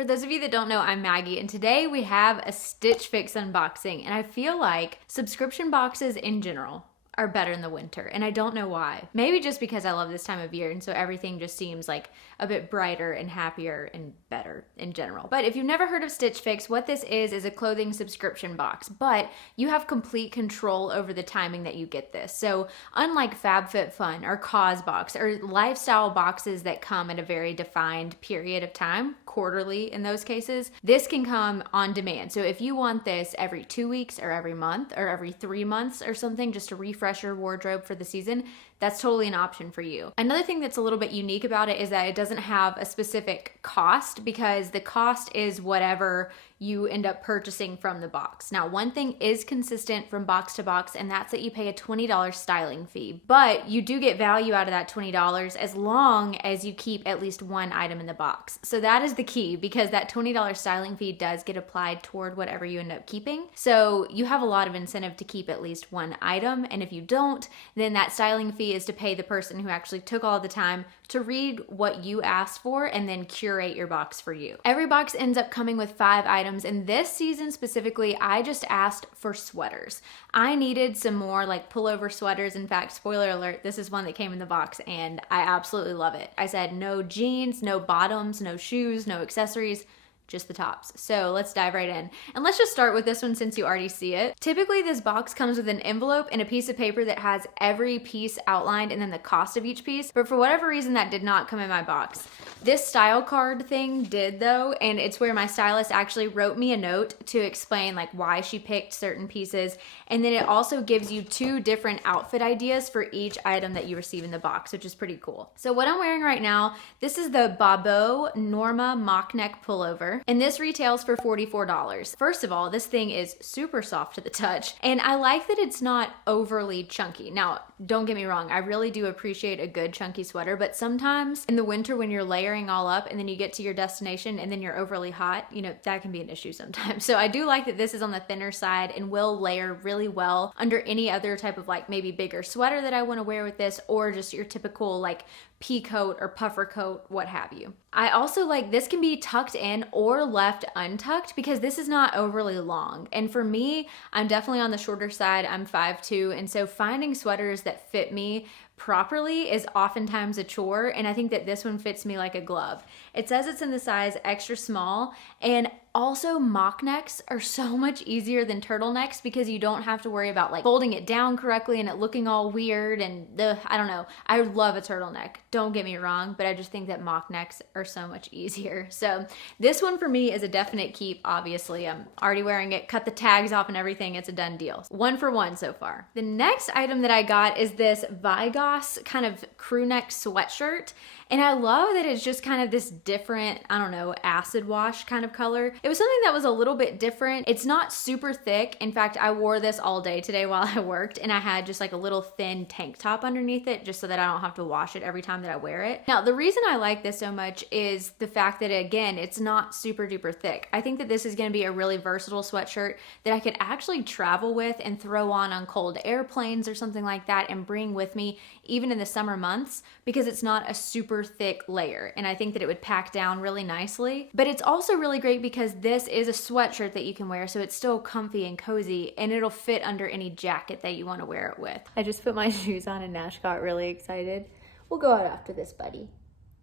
For those of you that don't know, I'm Maggie, and today we have a Stitch Fix unboxing, and I feel like subscription boxes in general are better in the winter, and I don't know why. Maybe just because I love this time of year, and so everything just seems like a bit brighter and happier and better in general. But if you've never heard of Stitch Fix, what this is a clothing subscription box, but you have complete control over the timing that you get this. So unlike FabFitFun or CauseBox or lifestyle boxes that come at a very defined period of time, quarterly in those cases, this can come on demand. So if you want this every 2 weeks or every month or every 3 months or something, just to refresh your wardrobe for the season, that's totally an option for you. Another thing that's a little bit unique about it is that it doesn't have a specific cost, because the cost is whatever you end up purchasing from the box. Now, one thing is consistent from box to box, and that's that you pay a $20 styling fee, but you do get value out of that $20 as long as you keep at least one item in the box. So that is the key, because that $20 styling fee does get applied toward whatever you end up keeping. So you have a lot of incentive to keep at least one item, and if you don't, then that styling fee is to pay the person who actually took all the time to read what you asked for and then curate your box for you. Every box ends up coming with 5 items, and this season specifically, I just asked for sweaters. I needed some more like pullover sweaters. In fact, spoiler alert, this is one that came in the box and I absolutely love it. I said no jeans, no bottoms, no shoes, no accessories, just the tops. So let's dive right in. And let's just start with this one since you already see it. Typically this box comes with an envelope and a piece of paper that has every piece outlined and then the cost of each piece. But for whatever reason, that did not come in my box. This style card thing did though, and it's where my stylist actually wrote me a note to explain like why she picked certain pieces. And then it also gives you 2 different outfit ideas for each item that you receive in the box, which is pretty cool. So what I'm wearing right now, this is the Babo Norma mock neck pullover, and this retails for $44. First of all, this thing is super soft to the touch, and I like that it's not overly chunky. Now, don't get me wrong, I really do appreciate a good chunky sweater, but sometimes in the winter when you're layering all up and then you get to your destination and then you're overly hot, you know, that can be an issue sometimes. So I do like that this is on the thinner side and will layer really well under any other type of like maybe bigger sweater that I want to wear with this, or just your typical like pea coat or puffer coat, what have you. I also like this can be tucked in or left untucked because this is not overly long. And for me, I'm definitely on the shorter side. I'm 5'2", and so finding sweaters that fit me properly is oftentimes a chore, and I think that this one fits me like a glove. It says it's in the size extra small, and also mock necks are so much easier than turtlenecks because you don't have to worry about like folding it down correctly and it looking all weird and I don't know. I love a turtleneck, don't get me wrong, but I just think that mock necks are so much easier. So this one for me is a definite keep. Obviously, I'm already wearing it, cut the tags off and everything. It's a done deal. 1 for 1 so far. The next item that I got is this Vigos kind of crew neck sweatshirt. And I love that it's just kind of this different, I don't know, acid wash kind of color. It was something that was a little bit different. It's not super thick. In fact, I wore this all day today while I worked, and I had just like a little thin tank top underneath it just so that I don't have to wash it every time that I wear it. Now, the reason I like this so much is the fact that, again, it's not super duper thick. I think that this is gonna be a really versatile sweatshirt that I could actually travel with and throw on cold airplanes or something like that and bring with me even in the summer months, because it's not a super thick layer, and I think that it would pack down really nicely. But it's also really great because this is a sweatshirt that you can wear, so it's still comfy and cozy, and it'll fit under any jacket that you want to wear it with. I just put my shoes on and Nash got really excited. We'll go out after this, buddy.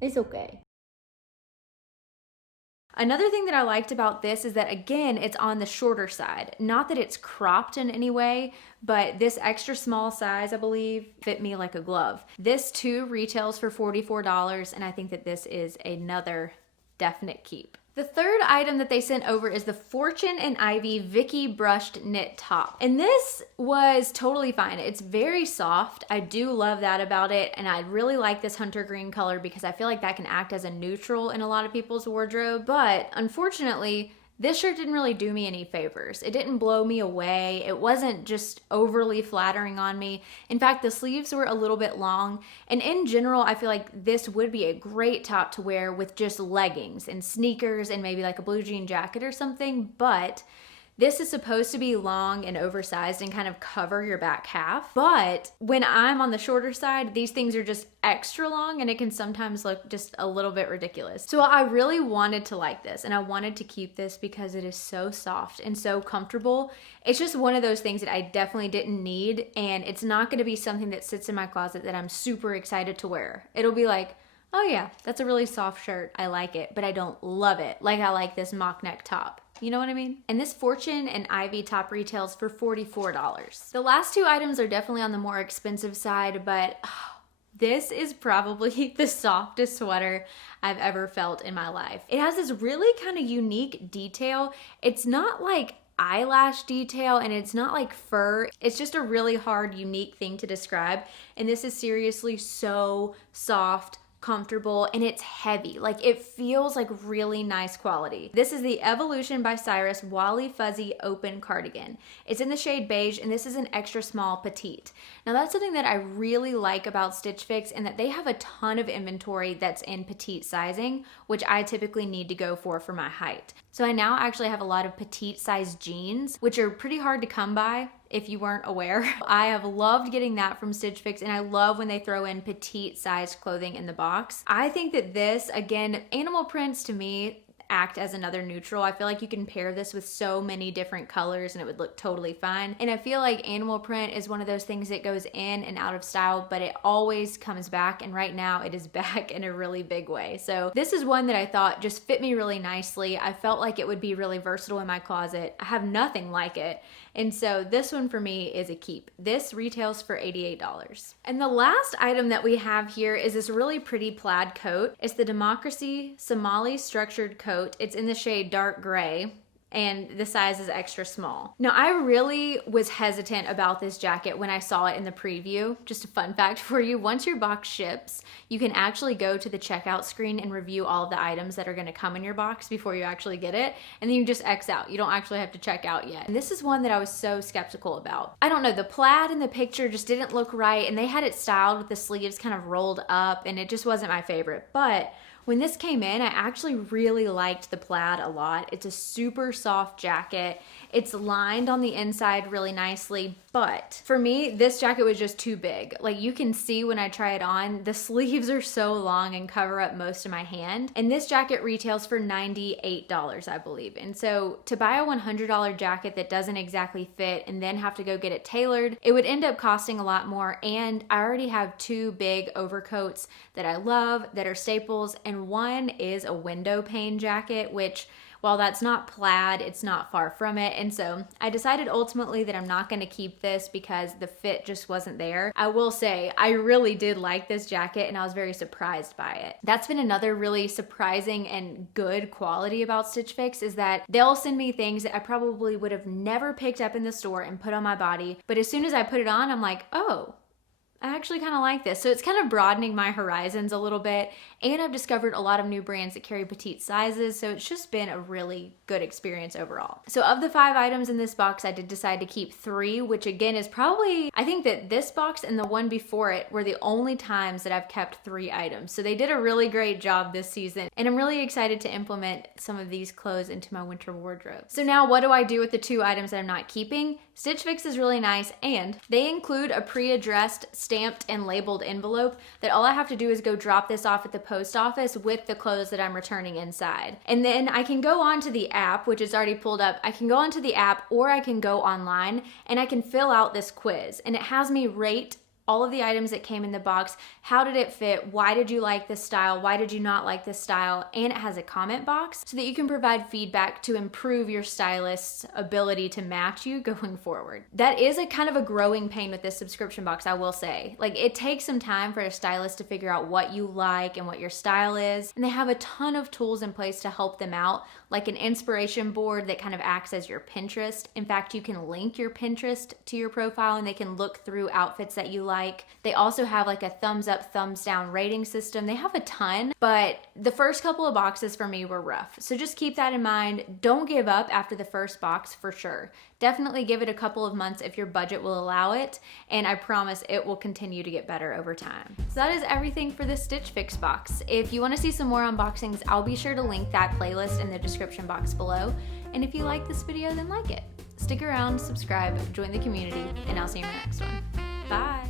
It's okay. Another thing that I liked about this is that, again, it's on the shorter side. Not that it's cropped in any way, but this extra small size, I believe, fit me like a glove. This too retails for $44, and I think that this is another definite keep. The third item that they sent over is the Fortune and Ivy Vicky brushed knit top. And this was totally fine. It's very soft. I do love that about it. And I really like this hunter green color because I feel like that can act as a neutral in a lot of people's wardrobe. But unfortunately, this shirt didn't really do me any favors. It didn't blow me away. It wasn't just overly flattering on me. In fact, the sleeves were a little bit long. And in general, I feel like this would be a great top to wear with just leggings and sneakers and maybe like a blue jean jacket or something. But This is supposed to be long and oversized and kind of cover your back half. But when I'm on the shorter side, these things are just extra long and it can sometimes look just a little bit ridiculous. So I really wanted to like this and I wanted to keep this because it is so soft and so comfortable. It's just one of those things that I definitely didn't need, and it's not going to be something that sits in my closet that I'm super excited to wear. It'll be like, oh yeah, that's a really soft shirt. I like it, but I don't love it like I like this mock neck top. You know what I mean? And this Fortune and Ivy top retails for $44. The last two items are definitely on the more expensive side, but this is probably the softest sweater I've ever felt in my life. It has this really kind of unique detail. It's not like eyelash detail and it's not like fur. It's just a really hard, unique thing to describe. And this is seriously so soft, comfortable, and it's heavy. Like, it feels like really nice quality. This is the Evolution by Cyrus Wally Fuzzy Open Cardigan. It's in the shade beige, and this is an extra small petite. Now, that's something that I really like about Stitch Fix, and that they have a ton of inventory that's in petite sizing, which I typically need to go for my height. So I now actually have a lot of petite size jeans, which are pretty hard to come by if you weren't aware. I have loved getting that from Stitch Fix, and I love when they throw in petite sized clothing in the box. I think that this, again, animal prints to me act as another neutral. I feel like you can pair this with so many different colors and it would look totally fine. And I feel like animal print is one of those things that goes in and out of style, but it always comes back, and right now it is back in a really big way. So this is one that I thought just fit me really nicely. I felt like it would be really versatile in my closet. I have nothing like it. And so this one for me is a keep. This retails for $88. And the last item that we have here is this really pretty plaid coat. It's the Democracy Somali Structured Coat. It's in the shade dark gray, and the size is extra small. Now, I really was hesitant about this jacket when I saw it in the preview. Just a fun fact for you, once your box ships, you can actually go to the checkout screen and review all of the items that are gonna come in your box before you actually get it, and then you just X out. You don't actually have to check out yet. And this is one that I was so skeptical about. I don't know, the plaid in the picture just didn't look right, and they had it styled with the sleeves kind of rolled up, and it just wasn't my favorite. But when this came in, I actually really liked the plaid a lot. It's a super soft jacket. It's lined on the inside really nicely, but for me, this jacket was just too big. Like, you can see when I try it on, the sleeves are so long and cover up most of my hand. And this jacket retails for $98, I believe. And so to buy a $100 jacket that doesn't exactly fit and then have to go get it tailored, it would end up costing a lot more. And I already have two big overcoats that I love that are staples, and one is a window pane jacket, which, while that's not plaid, it's not far from it. And so I decided ultimately that I'm not gonna keep this because the fit just wasn't there. I will say, I really did like this jacket and I was very surprised by it. That's been another really surprising and good quality about Stitch Fix, is that they'll send me things that I probably would have never picked up in the store and put on my body. But as soon as I put it on, I'm like, oh, I actually kind of like this. So it's kind of broadening my horizons a little bit, and I've discovered a lot of new brands that carry petite sizes, so it's just been a really good experience overall. So of the 5 items in this box, I did decide to keep 3, which again is probably, I think that this box and the one before it were the only times that I've kept 3 items. So they did a really great job this season, and I'm really excited to implement some of these clothes into my winter wardrobe. So now what do I do with the 2 items that I'm not keeping? Stitch Fix is really nice, and they include a pre-addressed, stamped and labeled envelope that all I have to do is go drop this off at the post office with the clothes that I'm returning inside. And then I can go onto the app, which is already pulled up. I can go onto the app, or I can go online and I can fill out this quiz, and it has me rate all of the items that came in the box. How did it fit? Why did you like this style? Why did you not like this style? And it has a comment box so that you can provide feedback to improve your stylist's ability to match you going forward. That is a kind of a growing pain with this subscription box, I will say. Like, it takes some time for a stylist to figure out what you like and what your style is. And they have a ton of tools in place to help them out, like an inspiration board that kind of acts as your Pinterest. In fact, you can link your Pinterest to your profile and they can look through outfits that you like like. They also have like a thumbs up, thumbs down rating system. They have a ton, but the first couple of boxes for me were rough. So just keep that in mind. Don't give up after the first box for sure. Definitely give it a couple of months if your budget will allow it, and I promise it will continue to get better over time. So that is everything for this Stitch Fix box. If you want to see some more unboxings, I'll be sure to link that playlist in the description box below. And if you like this video, then like it. Stick around, subscribe, join the community, and I'll see you in the next one. Bye!